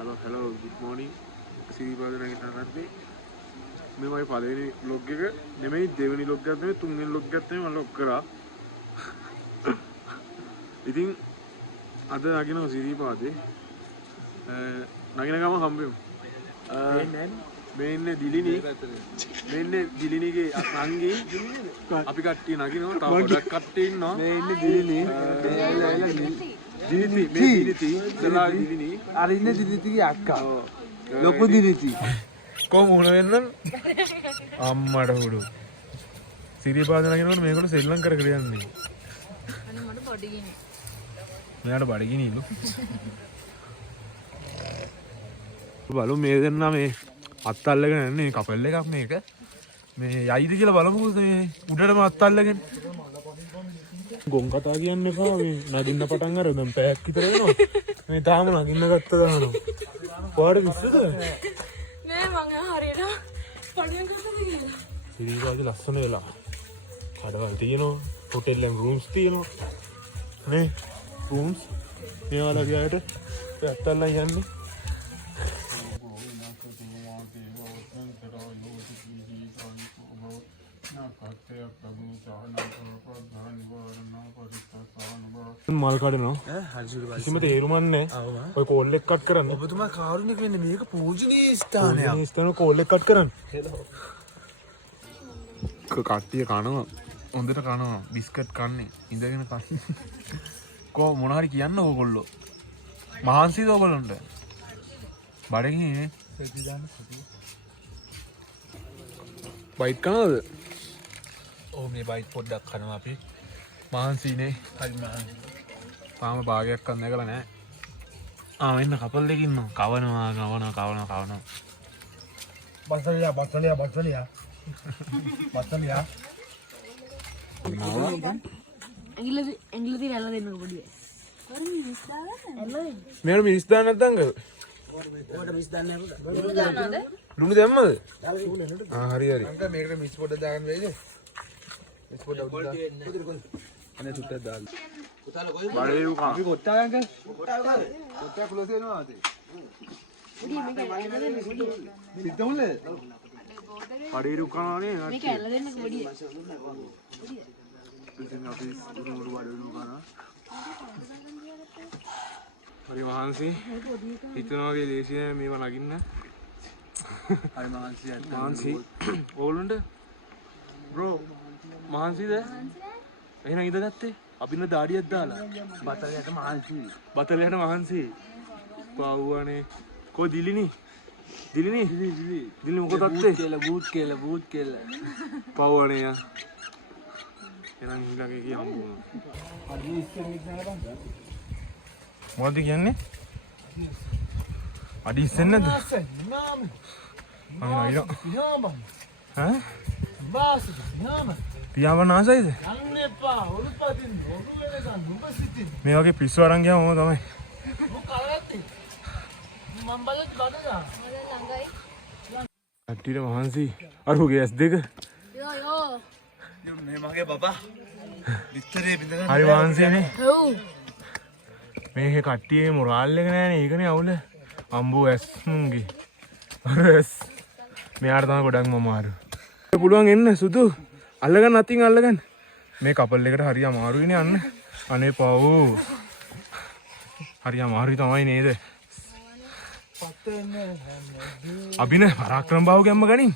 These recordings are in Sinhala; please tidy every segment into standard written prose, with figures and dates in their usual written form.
hello, good morning. සිරිපාද නැගිටිනකන්දී මේ මගේ පළවෙනි vlog එක නෙමෙයි දෙවෙනි vlog එකක් නෙමෙයි තුන්වෙනි vlog එකක් තමයි මම vlog කරා. ඉතින් අද නගිනවා සිරිපාදේ. නගින ගම හම්බෙමු. මේ ඉන්නේ දිලිනිගේ අංගේ අපි කට්ටිය නගිනවා. තව පොඩක් කට්ටිය ඉන්නවා. මේ ඉන්නේ දිලිනි. දිලිනි. අර ඉන්නේ දිලිතිගේ අක්කා. ලොකු දිලිති. කොහොම වුණ වෙන්න අම්මට හුඩු. සිරිපාද නගිනකොට මේකට සෙල්ලම් කර කර යන්නේ. අනේ මට බඩගිනි. මෙයාට බඩගිනිලු. බලමු මේ දෙන්න මේ අත් අල්ලගෙන යන්නේ කපල් එකක් මේක. මේ යයිද කියලා බලමුද මේ උඩටම අත් අල්ලගෙන. ගොන් කතා කියන්න එපා මේ නගින්න පටන් අර දැන් පැයක් විතර වෙනවා. මේ තාම නගින්න ගත්ත දානවා. කොහොමද විශ්සද? නෑ මං හරියට පඩියෙන් ගත්තද කියලා. සිරිපාදේ ලස්සන වෙලා. කඩවල් තියෙනවා, හොටෙල් එකේ රූම්ස් තියෙනවා. නේ රූම්ස් මේ වල ගියාට අත් අල්ලන් යන්නේ. මල් කඩනවා කිසිම තේරුමක් නැහැ. ඔය කෝල් එක කට් කරන්න. ඔබතුමා කාරුණික වෙන්නේ මේක පූජනීය ස්ථානයක්. මේ ස්ථාන කෝල් එක කට් කරන්න. කට්ටිය කනවා. හොඳට කනවා. බිස්කට් කන්නේ. ඉඳගෙන කන්නේ. කො මොන හරි කියන්න ඕගොල්ලෝ. මහන්සිද ඕගොල්ලන්ට? බඩගිනේ නේ. සෙටි දාන්න සතිය. බයිට් කනවද? ඔව් මේ බයිට් පොඩ්ඩක් කනවා අපි. මහන්සිනේ. හරි මහන්. තාම භාගයක් ගන්න නැගලා නැහැ. මෙන්න කපල් දෙක ඉන්නවා. කවනවා. බස්සලියා. බස්සලියා. ඇඟිල්ල තියලා ඇල්ල දෙන්නකො පොඩි. මේකට මිරිස් දාන්න නැත්නම් කර. ඔයාලට මිස් දාන්න නෑ. ලුණු දානවද? ලුණු දැම්මද? හරි. අංක මේකට මිස් පොඩ්ඩක් දාගන්න වෙයිද? මිස් පොඩ්ඩක් උඩ දාන්න. අනේ සුට්ටක් දාන්න. බඩේ උකා. අපි කොට්ටා ගංග. කොට්ටා ක්ලෝස් වෙනවා ආතේ. සිද්ධ මුල්ලේ. බඩේ උකානේ. මේක ඇල්ල දෙන්නකො පොඩි. ඉතින් අපි උඩු බඩේ උකා. හරි මහන්සි. හිතනවා වගේ ලේසි නෑ මේව නගින්න. හරි මහන්සි. ඕගොල්ලන්ට බ්‍රෝ මහන්සිද? එහෙනම් ඉඳගත්තේ? අපින්න දාඩියක් දාලා. බතලයට මහන්සි. පාවුවනේ. කො දිලිනි මොකද අත්තේ? බූට් කියලා. පාවුවනේ යා. එහෙනම් ඊළඟේ කියමු. මොකද කියන්නේ? අඩි ඉස්සෙන්නද? ඈ? පියාඹන ආසයිද? මේ වගේ පිස්සු අරන් ගියාම ඕම තමයි. කට්ටියට මහන්සි. අරුගේ S2. යෝ. මේ මගේ බබා. විතරේ බින්දගන්න. හරි මහන්සිනේ. ඔව්. මේකේ කට්ටියේ මොරාල් එක නෑනේ. ඒකනේ අවුල. අම්බෝ S මුංගේ. S. මෙයාට තමයි ගොඩක්ම අමාරු. පුළුවන් එන්න සුදු. අල්ලගන්න අතින් අල්ලගන්න. මේ කපල් එකට හරි අමාරුයිනේ අන්න. අනේ පව්. හරි අමාරුයි තමයි නේද? අබින පරාක්‍රම බාහුව ගැම්ම ගනින්.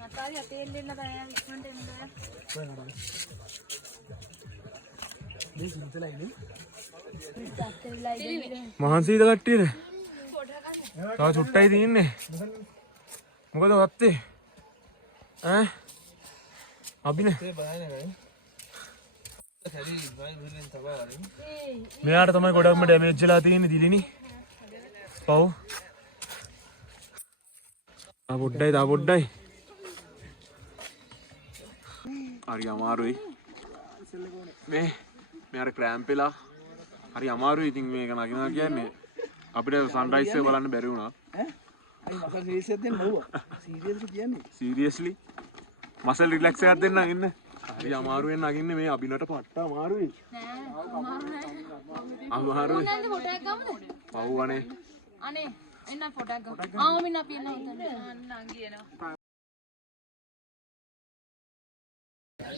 මතාරි අපේ එල්ලෙන්න බෑ ඉක්මනට එන්න. මහන්සිද කට්ටියද? තව චුට්ටයි තියෙන්නේ. මොකද වත්තේ? ඈ? අබින මෙයාට තමයි ගොඩක්ම ඩැමේජ් වෙලා තියෙන්නේ දිලිනි. ඔව්. පොඩ්ඩයි. හරි අමාරුයි. මෙයාට ක්‍රෑම්ප් වෙලා හරි අමාරුයි. ඉතින් මේක නගිනවා කියන්නේ අපිට සන්රයිස් එක බලන්න බැරි වුණා. අයි මට රීසෙත් දෙන්න ඕවා. සීරියස්ලි කියන්නේ. සීරියස්ලි මසල් රිලැක්ස් එකක් දෙන්න ඉන්න. හරි අමාරුවෙන් නගින්නේ මේ අබිනට පට්ට අමාරුයි. අමාරුයි. නේද ෆොටෝ එකක් ගමුද? පව් අනේ. අනේ එන්න ෆොටෝ එකක් ගමු. ආමින අපි එන්න උතන. අන්න කියනවා.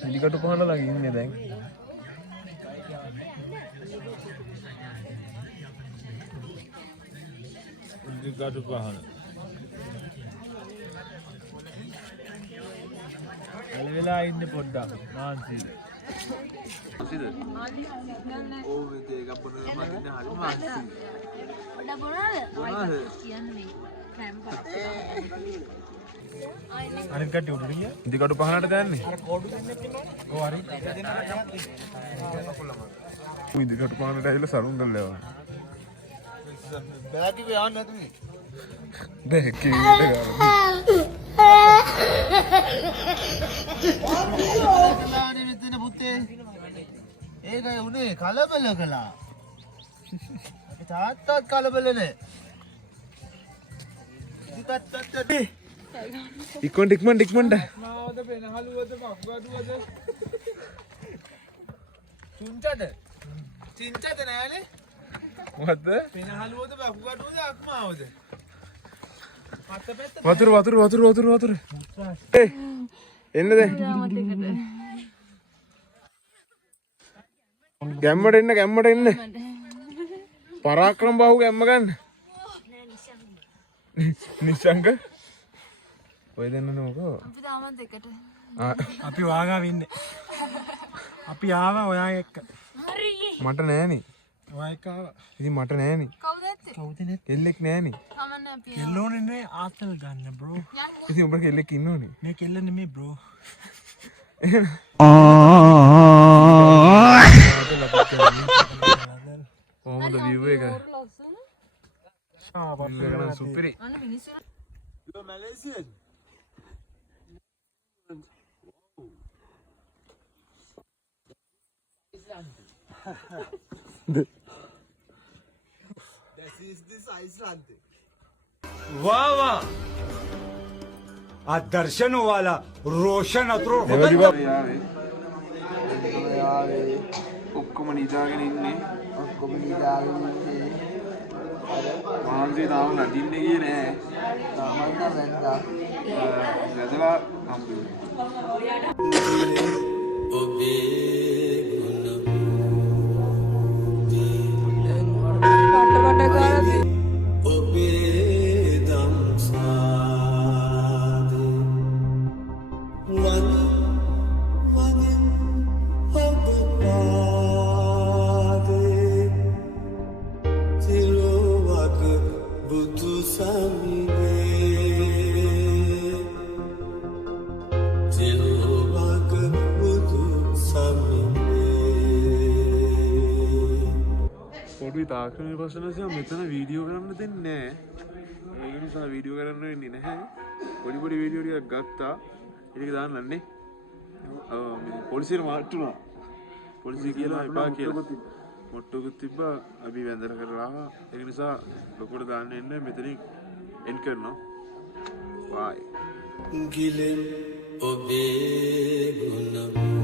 පිළිකටු පහනලා ඉන්නේ දැන්. පිළිකටු පහන. අල වෙලා ඉන්නේ පොඩ්ඩක්. මාන්සිද. මාන්සිද? ඕ මේක අපොනේ මම ඉන්නේ හරි මාන්සි. වඩා බොනවාද? කියන්නේ කැම් පස්සේ. අනිත් කට්ටිය උඩට ගියා. ඉදිකටු පහනට දාන්නේ. අර කෝඩු දෙන්නෙක් ඉන්නවනේ. ඔව් හරි. ඉදිකටු පහනට ඇවිල්ලා සරුන් ගල්ලේවා. බෑග් එක යන්න නැතුනේ. බෑග් එක ගන්න. ලානේ මෙතන පුතේ. ඒකයි උනේ කලබල කළා. අපි තාත්තත් කලබල නේ. ඉක්මනට මාවද පෙනහලුවද පක්ගඩුවද චින්චද නෑනේ මොකද්ද? පෙනහලුවද පක්ගඩුවද අක්මාවද වතුර එන්නද? ගැම්මට එන්න පරාක්‍රම බාහුව ගැම්ම ගන්න. නිශ්ශංක ඔය දෙන්න නෝකෝ. අපි තාමත් එකට. අපි වාගාව ඉන්නේ. අපි ආවා ඔයා එක්ක. හරි. මට නෑනේ. ඔයා එක්ක ආවා. ඉතින් මට නෑනේ. කවුද ඇත්තේ? කවුද නේ? කෙල්ලෙක් නෑනේ. කමන්න අපි. කෙල්ලෝනේ නේ ආතල් ගන්න බ්‍රෝ. ඉතින් උඹ කෙල්ලෙක් ඉන්නෝනේ. මේ කෙල්ල නෙමෙයි බ්‍රෝ. කොහොමද view එක? view එක නම් සුපිරි. අන්න මිනිස්සු You Malaysian? This Iceland. वाह वाह आ दर्शन वाला रोशन अतरो ඔක්කොම නිදාගෙන ඉන්නේ. මාන්සි තාම නදින්නේ ගියේ නෑ. වැදලා පොඩි තාක්ෂණික ප්‍රශ්න නිසා මෙතන වීඩියෝ කරන්න දෙන්නේ නැහැ. ඒක නිසා වීඩියෝ කරන්න වෙන්නේ නැහැ. පොඩි වීඩියෝ ටිකක් ගත්තා. ඒක දාන්නන්නේ. මේ පොලිසියට මාට්ටුනා. පොලිසිය කියලා එපා කියලා. මොට්ටුකුත් තිබ්බා. අපි වැඳලා කරලා ආවා. ඒක නිසා ලොකුට දාන්න එන්නේ මෙතනින් එන් කරනවා. බයි. ගිලෙන් ඔබේ ගුණ